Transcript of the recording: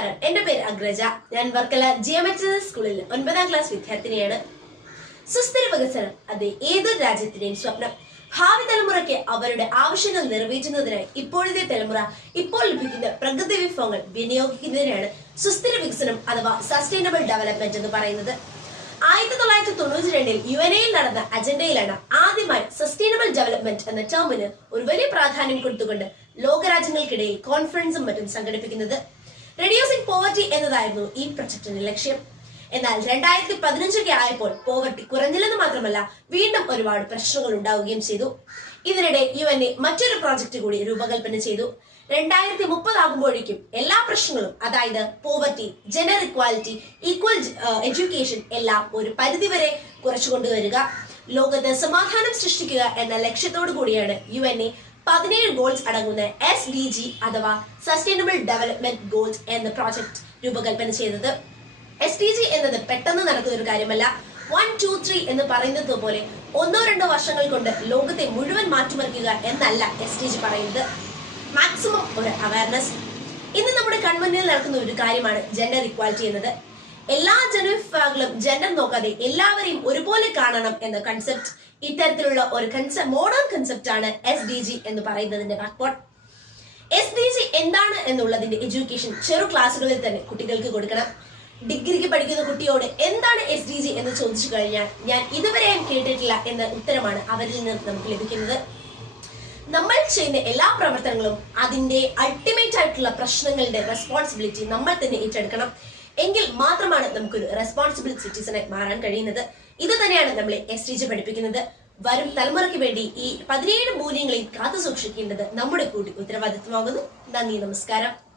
നമസ്കാരം. എന്റെ പേര് അഗ്രജ. ഞാൻ വർക്കല ജിയോമെട്രിക്കൽ സ്കൂളിൽ ഒൻപതാം ക്ലാസ് വിദ്യാർത്ഥിനിയാണ്. സുസ്ഥിര വികസനം അത് ഏതൊരു രാജ്യത്തിന്റെയും സ്വപ്നം. ഭാവി തലമുറയ്ക്ക് അവരുടെ ആവശ്യങ്ങൾ നിറവേറ്റുന്നതിനായി ഇപ്പോഴത്തെ തലമുറ ഇപ്പോൾ ലഭിക്കുന്ന പ്രകൃതി വിഭവങ്ങൾ വിനിയോഗിക്കുന്നതിനാണ് സുസ്ഥിര വികസനം അഥവാ സസ്റ്റൈനബിൾ ഡെവലപ്മെന്റ് എന്ന് പറയുന്നത്. ആയിരത്തി തൊള്ളായിരത്തി തൊണ്ണൂറ്റി രണ്ടിൽ യു എൻ എയിൽ നടന്ന അജണ്ടയിലാണ് ആദ്യമായി സസ്റ്റൈനബിൾ ഡെവലപ്മെന്റ് എന്ന ടേമിന് ഒരു വലിയ പ്രാധാന്യം കൊടുത്തുകൊണ്ട് ലോകരാജ്യങ്ങൾക്കിടയിൽ കോൺഫറൻസും മറ്റും സംഘടിപ്പിക്കുന്നത്. റെഡ്യൂസിംഗ് പോവർട്ടി എന്നതായിരുന്നു ഈ പ്രൊജക്ടിന്റെ ലക്ഷ്യം. എന്നാൽ രണ്ടായിരത്തി പതിനഞ്ചൊക്കെ ആയപ്പോൾ പോവർട്ടി കുറഞ്ഞില്ലെന്ന് മാത്രമല്ല വീണ്ടും ഒരുപാട് പ്രശ്നങ്ങൾ ഉണ്ടാവുകയും ചെയ്തു. ഇതിനിടെ യു എൻ എ മറ്റൊരു പ്രോജക്റ്റ് കൂടി രൂപകൽപ്പന ചെയ്തു. രണ്ടായിരത്തി മുപ്പതാകുമ്പോഴേക്കും എല്ലാ പ്രശ്നങ്ങളും അതായത് poverty gender equality equal education എല്ലാം ഒരു പരിധിവരെ കുറച്ചു കൊണ്ടുവരിക ലോകത്ത് സമാധാനം സൃഷ്ടിക്കുക എന്ന ലക്ഷ്യത്തോടു കൂടിയാണ് യു എൻ എ പതിനേഴ് ഗോൾസ് അടങ്ങുന്ന എസ് ഡി ജി അഥവാ സസ്റ്റൈനബിൾ ഡെവലപ്മെന്റ് ഗോൾസ് എന്ന പ്രോജക്ട് രൂപകൽപ്പന ചെയ്തത് എസ് ഡി ജി എന്നത് പെട്ടെന്ന് നടക്കുന്ന ഒരു കാര്യമല്ല. വൺ ടു ത്രീ എന്ന് പറയുന്നത് പോലെ ഒന്നോ രണ്ടോ വർഷങ്ങൾ കൊണ്ട് ലോകത്തെ മുഴുവൻ മാറ്റിമറിക്കുക എന്നല്ല എസ് ഡി ജി പറയുന്നത്. മാക്സിമം ഒരു അവയർനെസ് ഇന്ന് നമ്മുടെ കൺമുന്നിൽ നടക്കുന്ന ഒരു കാര്യമാണ് ജെൻഡർ ഇക്വാലിറ്റി എന്നത്. എല്ലാ ജനവിഭാഗങ്ങളും ജനം നോക്കാതെ എല്ലാവരെയും ഒരുപോലെ കാണണം എന്ന കൺസെപ്റ്റ് ഇത്തരത്തിലുള്ള ഒരു കൺസെപ്റ്റ് മോഡേൺ കൺസെപ്റ്റ് ആണ് എസ് ഡി ജി എന്ന് പറയുന്നതിന്റെ ബാക്ക്ബോൺ എസ് ഡി ജി എന്താണ് എന്നുള്ളതിന്റെ എഡ്യൂക്കേഷൻ ചെറു ക്ലാസ്സുകളിൽ തന്നെ കുട്ടികൾക്ക് കൊടുക്കണം. ഡിഗ്രിക്ക് പഠിക്കുന്ന കുട്ടിയോട് എന്താണ് എസ് ഡി ജി എന്ന് ചോദിച്ചു കഴിഞ്ഞാൽ ഞാൻ ഇതുവരെയും കേട്ടിട്ടില്ല എന്ന ഉത്തരമാണ് അവരിൽ നിന്ന് നമുക്ക് ലഭിക്കുന്നത്. നമ്മൾ ചെയ്യുന്ന എല്ലാ പ്രവർത്തനങ്ങളും അതിന്റെ അൾട്ടിമേറ്റ് ആയിട്ടുള്ള പ്രശ്നങ്ങളുടെ റെസ്പോൺസിബിലിറ്റി നമ്മൾ തന്നെ ഏറ്റെടുക്കണം. എങ്കിൽ മാത്രമാണ് നമുക്കൊരു റെസ്പോൺസിബിൾ സിറ്റിസണായി മാറാൻ കഴിയുന്നത്. ഇത് തന്നെയാണ് നമ്മളെ എസ് ടി ജി പഠിപ്പിക്കുന്നത്. വരും തലമുറയ്ക്ക് വേണ്ടി ഈ പതിനേഴ് മൂല്യങ്ങളെയും കാത്തു സൂക്ഷിക്കേണ്ടത് നമ്മുടെ കൂടി ഉത്തരവാദിത്വമാകുന്നു. നന്ദി നമസ്കാരം.